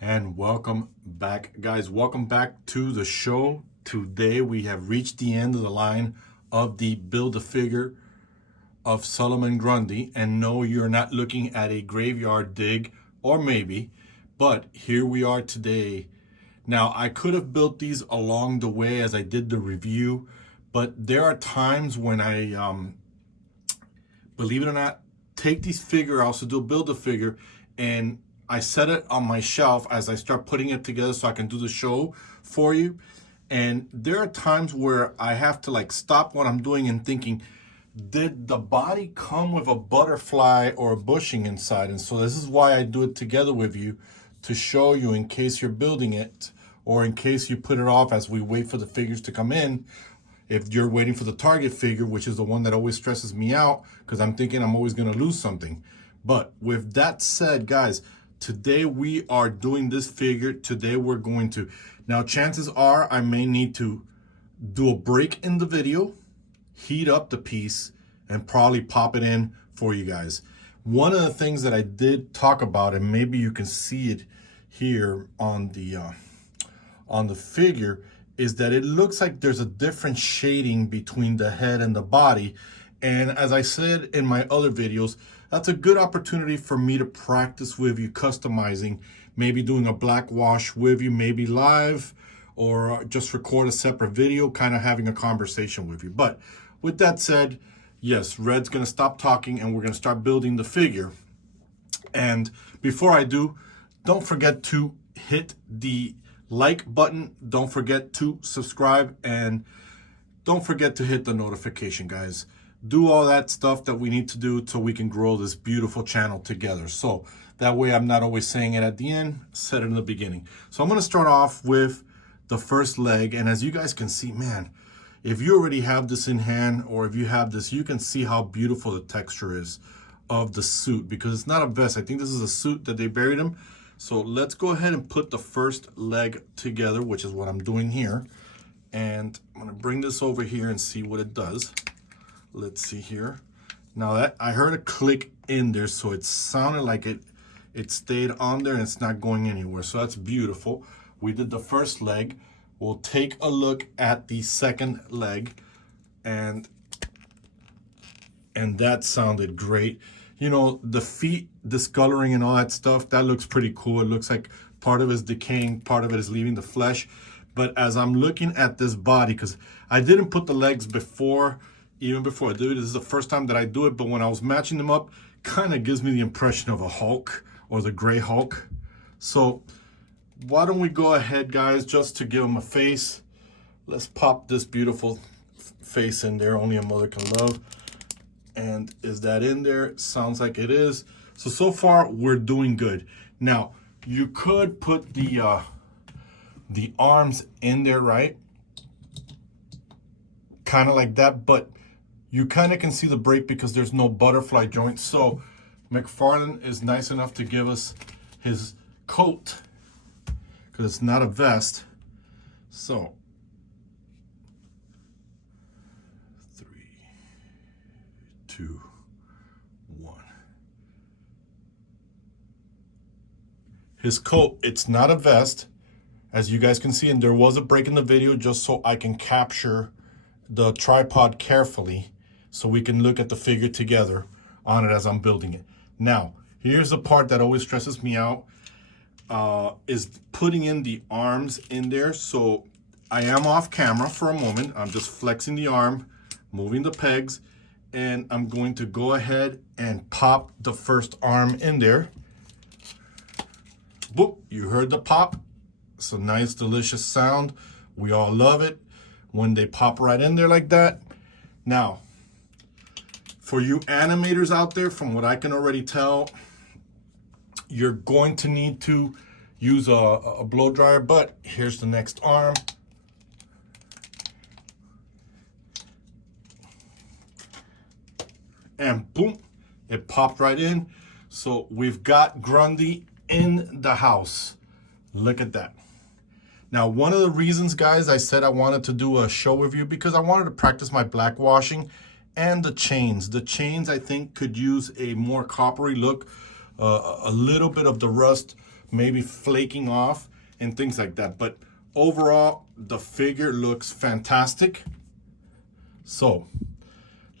And welcome back, guys. Welcome back to the show. Today we have reached the end of the line of the Build-A-Figure of Solomon Grundy. And no, you're not looking at a graveyard dig, or maybe, but here we are today. Now, I could have built these along the way as I did the review, but there are times when I, believe it or not, take these figure, I also do Build-A-Figure, and I set it on my shelf as I start putting it together so I can do the show for you. And there are times where I have to like stop what I'm doing and thinking, did the body come with a butterfly or a bushing inside? And so this is why I do it together with you, to show you in case you're building it or in case you put it off as we wait for the figures to come in. If you're waiting for the target figure, which is the one that always stresses me out because I'm thinking I'm always going to lose something. But with that said, guys, today we are doing this figure. Today we're going to, now chances are I may need to do a break in the video, heat up the piece, and probably pop it in for you guys. One of the things that I did talk about, and maybe you can see it here on the figure, is that it looks like there's a different shading between the head and the body. And as I said in my other videos, that's a good opportunity for me to practice with you customizing, maybe doing a black wash with you, maybe live, or just record a separate video, kind of having a conversation with you. But with that said, yes, Red's gonna stop talking and we're gonna start building the figure. And before I do, don't forget to hit the like button, don't forget to subscribe, and don't forget to hit the notification, guys. Do all that stuff that we need to do so we can grow this beautiful channel together. So that way I'm not always saying it at the end, said it in the beginning. So I'm gonna start off with the first leg, and as you guys can see, man, if you already have this in hand or if you have this, you can see how beautiful the texture is of the suit, because it's not a vest. I think this is a suit that they buried him. So let's go ahead and put the first leg together, which is what I'm doing here. And I'm gonna bring this over here and see what it does. Let's see here. Now that I heard a click in there, so it sounded like it stayed on there and it's not going anywhere. So that's beautiful. We did the first leg. We'll take a look at the second leg, and that sounded great. You know, the feet discoloring and all that stuff, that looks pretty cool. It looks like part of it is decaying, part of it is leaving the flesh. But as I'm looking at this body, because I didn't put the legs before, even before I do it, this is the first time that I do it, but when I was matching them up, kind of gives me the impression of a Hulk or the Gray Hulk. So why don't we go ahead, guys, just to give him a face. Let's pop this beautiful face in there, only a mother can love. And is that in there? Sounds like it is. So far we're doing good. Now, you could put the arms in there, right? Kind of like that, but you kind of can see the break because there's no butterfly joint. So McFarlane is nice enough to give us his coat, because it's not a vest. So 3, 2, 1. His coat, it's not a vest, as you guys can see, and there was a break in the video just so I can capture the tripod carefully so we can look at the figure together on it as I'm building it. Now, here's the part that always stresses me out, is putting in the arms in there. So I am off camera for a moment. I'm just flexing the arm, moving the pegs, and I'm going to go ahead and pop the first arm in there. Boop, you heard the pop. It's a nice, delicious sound. We all love it when they pop right in there like that. Now, for you animators out there, from what I can already tell, you're going to need to use a blow dryer, but here's the next arm. And boom, it popped right in. So we've got Grundy in the house. Look at that. Now, one of the reasons, guys, I said I wanted to do a show review, because I wanted to practice my black washing and the chains. The chains, I think, could use a more coppery look, a little bit of the rust maybe flaking off and things like that. But overall, the figure looks fantastic. So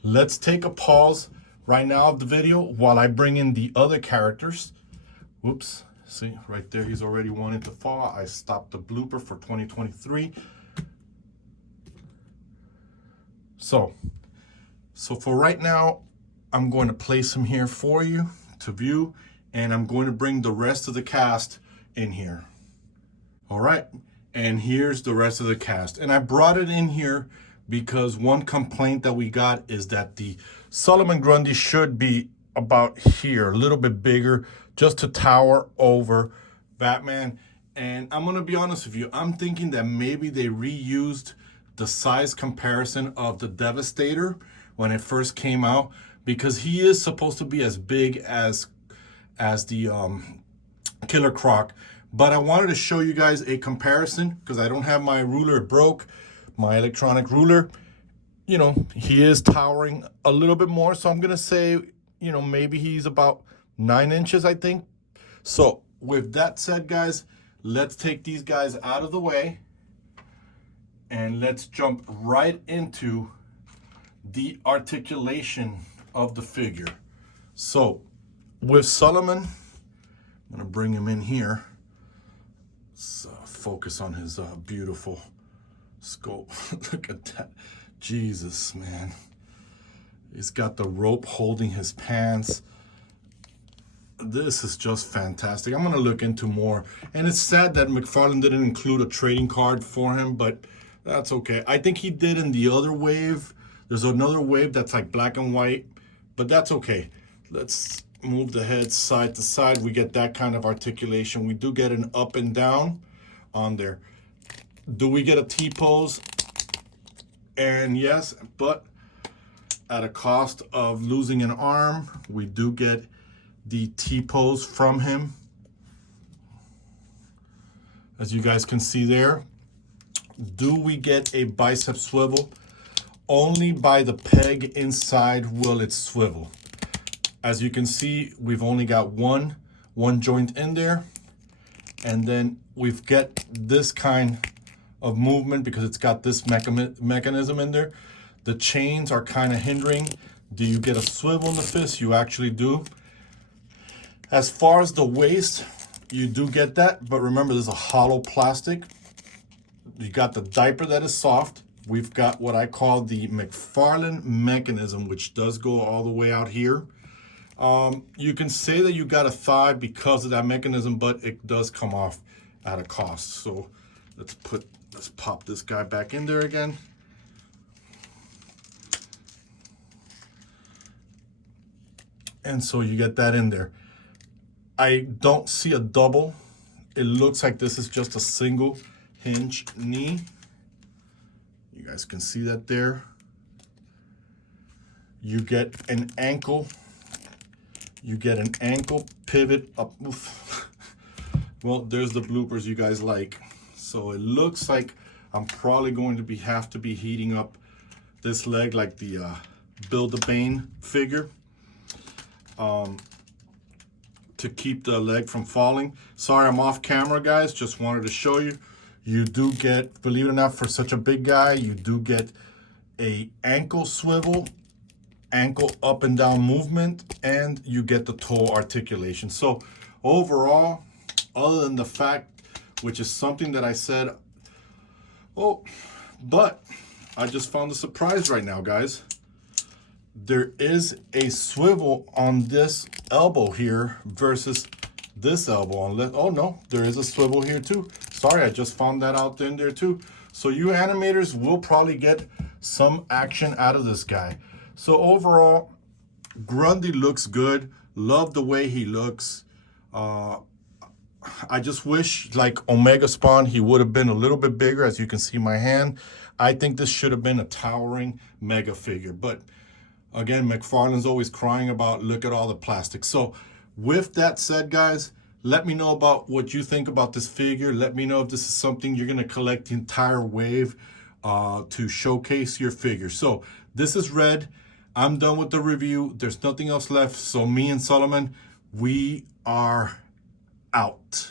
let's take a pause right now of the video while I bring in the other characters. Whoops, see right there, he's already wanting to fall. I stopped the blooper for 2023. So for right now, I'm going to place him here for you to view, and I'm going to bring the rest of the cast in here. All right, and here's the rest of the cast. And I brought it in here because one complaint that we got is that the Solomon Grundy should be about here, a little bit bigger, just to tower over Batman. And I'm gonna be honest with you, I'm thinking that maybe they reused the size comparison of the Devastator when it first came out, because he is supposed to be as big as the Killer Croc. But I wanted to show you guys a comparison because I don't have my ruler, it broke, my electronic ruler. You know, he is towering a little bit more. So I'm gonna say, you know, maybe he's about 9 inches, I think. So with that said, guys, let's take these guys out of the way and let's jump right into the articulation of the figure. So with Solomon, I'm gonna bring him in here. Let's focus on his beautiful scope. Look at that. Jesus, man. He's got the rope holding his pants. This is just fantastic. I'm gonna look into more. And it's sad that McFarlane didn't include a trading card for him, but that's okay. I think he did in the other wave. There's another wave that's like black and white, but that's okay. Let's move the head side to side. We get that kind of articulation. We do get an up and down on there. Do we get a T-pose? And yes, but at a cost of losing an arm. We do get the T-pose from him, as you guys can see there. Do we get a bicep swivel? Only by the peg inside will it swivel. As you can see, we've only got one joint in there, and then we've got this kind of movement because it's got this mechanism in there. The chains are kind of hindering. Do you get a swivel in the fist? You actually do. As far as the waist, you do get that, but remember, there's a hollow plastic. You got the diaper that is soft. We've got what I call the McFarlane mechanism, which does go all the way out here. You can say that you got a thigh because of that mechanism, but it does come off at a cost. So let's pop this guy back in there again. And so you get that in there. I don't see a double. It looks like this is just a single hinge knee. You guys can see that there. You get an ankle. You get an ankle pivot up. Oof. Well, there's the bloopers you guys like. So it looks like I'm probably going to have to be heating up this leg like the Build-A-Bane figure to keep the leg from falling. Sorry, I'm off camera, guys. Just wanted to show you. You do get, believe it or not, for such a big guy, you do get a ankle swivel, ankle up and down movement, and you get the toe articulation. So overall, other than the fact, which is something that I said, oh, but I just found a surprise right now, guys. There is a swivel on this elbow here versus this elbow. Oh no, there is a swivel here too. Sorry, I just found that out in there too. So you animators will probably get some action out of this guy. So overall, Grundy looks good. Love the way he looks. I just wish, like Omega Spawn, he would have been a little bit bigger. As you can see my hand, I think this should have been a towering mega figure. But again, McFarlane's always crying about, look at all the plastic. So with that said, guys, let me know about what you think about this figure. Let me know if this is something you're going to collect the entire wave to showcase your figure. So this is Red. I'm done with the review. There's nothing else left. So me and Solomon, we are out.